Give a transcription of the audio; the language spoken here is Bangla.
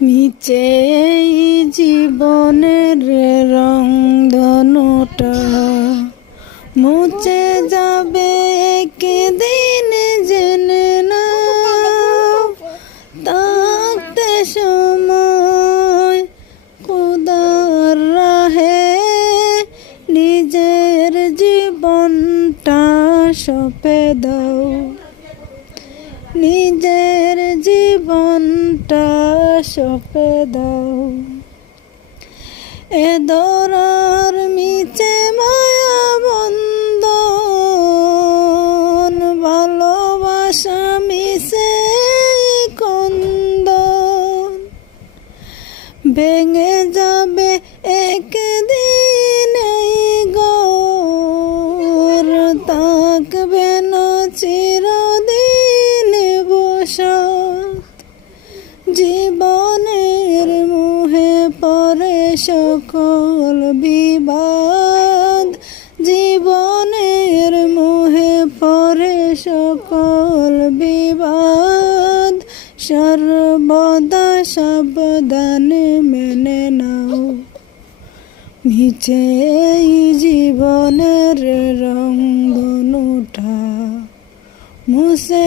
নিচে এই জীবনের রংধনুটা মুছে যাবে একদিন, জেনে না থাকতে সময় খোদার রাহে নিজের জীবনটা সঁপে দাও, নিজের জীবনটা সঁপে দাও। এ দরার মিছে মায়া বন্ধন, ভালোবাসা মিছে কন্দন, ভেঙে যাবে একদিন এই ঘর, থাকবে না চিরদিন বসত। জীবনের মোহে পড়ে সকল বিবাদ, জীবনের মোহে পড়ে সকল বিবাদ, সর্বদা সাবধানে মেনে নাও। নিচে এই জীবনের রংধনুটা মুছে